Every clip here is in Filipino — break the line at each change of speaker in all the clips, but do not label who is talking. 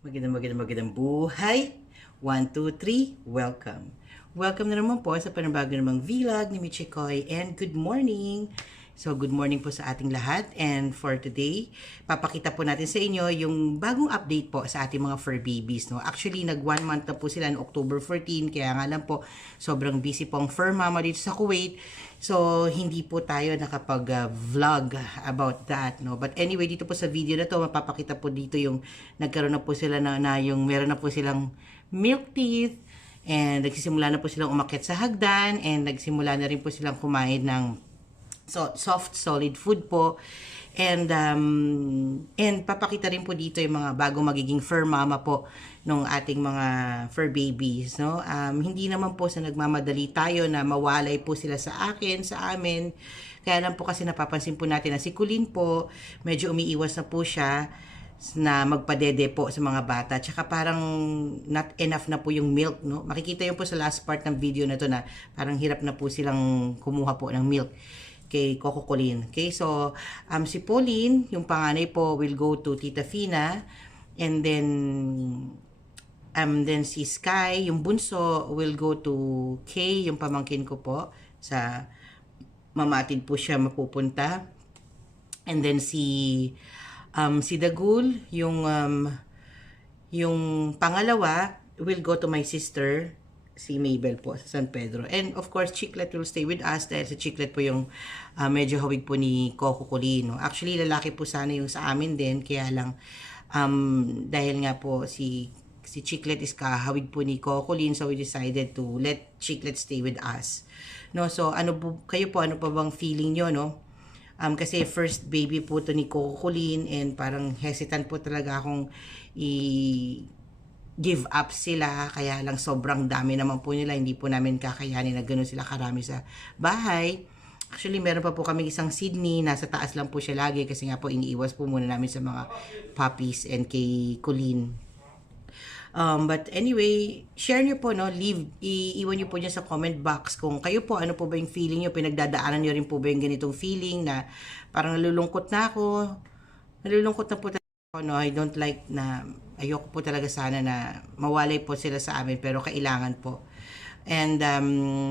Magandang magandang magandang buhay. 1, 2, 3, welcome. Welcome na naman po sa panabago namang vlog ni Michikoy and good morning. So good morning po sa ating lahat and for today, papakita po natin sa inyo yung bagong update po sa ating mga fur babies. No? Actually, nag one month na po sila on October 14, kaya nga lang po sobrang busy po ang fur mama dito sa Kuwait. So, hindi po tayo nakapag-vlog about that, no? But anyway, dito po sa video na to, mapapakita po dito yung nagkaroon na po sila na, na yung meron na po silang milk teeth, and nagsisimula na po silang umakyat sa hagdan, and nagsimula na rin po silang kumain ng so, soft solid food po. And um, and papakita rin po dito yung mga bago magiging fur mama po nung ating mga fur babies, no? Um, hindi naman po sa nagmamadali tayo na mawalay po sila sa akin, sa amin. Kaya lang po kasi napapansin po natin na si Kulin po, medyo umiiwas na po siya na magpadede po sa mga bata. Tsaka parang not enough na po yung milk, no? Makikita yung po sa last part ng video na to na parang hirap na po silang kumuha po ng milk kay Coco Colin. Okay, so um, si Pauline, yung panganay po, will go to Tita Fina. And then, um, then si Sky, yung bunso, will go to Kay, yung pamangkin ko po. Sa mamatid po siya mapupunta. And then si um, si Dagul, yung um, yung pangalawa will go to my sister si Mabel po sa San Pedro. And of course, Chiclet will stay with us dahil si Chiclet po yung uh, medyo hawig po ni Coco Colino. Actually, lalaki po sana yung sa amin din, kaya lang um, dahil nga po si si Chiclet is kahawig po ni Coco Colin, so we decided to let Chiclet stay with us. No, so ano po, kayo po, ano pa bang feeling nyo, no? Um, kasi first baby po to ni Coco Colin and parang hesitant po talaga akong i give up sila kaya lang sobrang dami naman po nila hindi po namin kakayanin na gano'n sila karami sa bahay actually meron pa po kami isang Sydney nasa taas lang po siya lagi kasi nga po iniiwas po muna namin sa mga puppies and kay Colleen Um, but anyway, share nyo po, no? Leave, iiwan nyo po dyan sa comment box kung kayo po, ano po ba yung feeling nyo? Pinagdadaanan nyo rin po ba yung ganitong feeling na parang nalulungkot na ako? Nalulungkot na po no? I don't like na, ayoko po talaga sana na mawalay po sila sa amin, pero kailangan po. And um,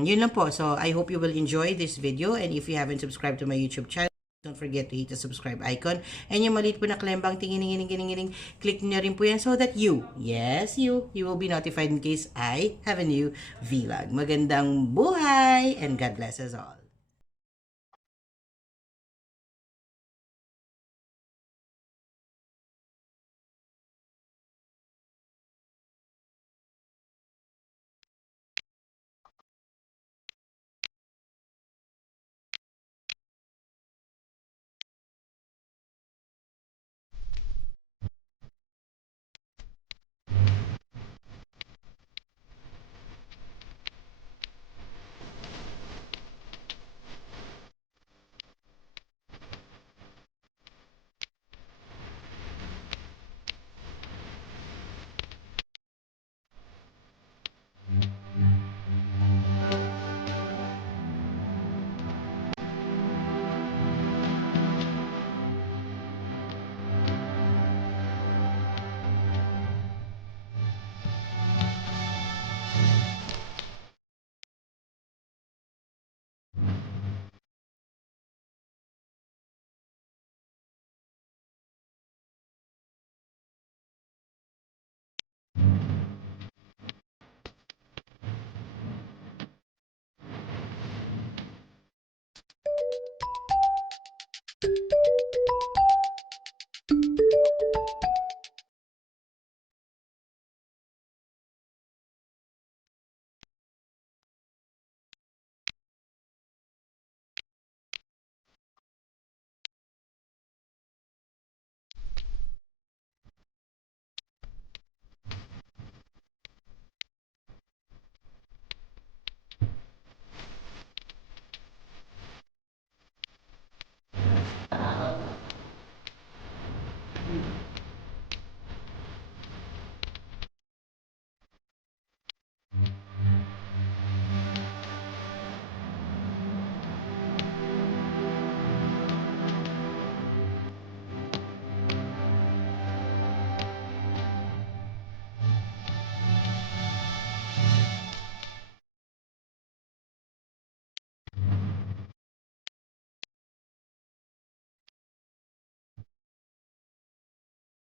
yun lang po. So, I hope you will enjoy this video. And if you haven't subscribed to my YouTube channel, Don't forget to hit the subscribe icon. And yung maliit po na klembang tingining-gining-gining, click nyo rin po yan so that you, yes you, you will be notified in case I have a new vlog. Magandang buhay and God bless us all.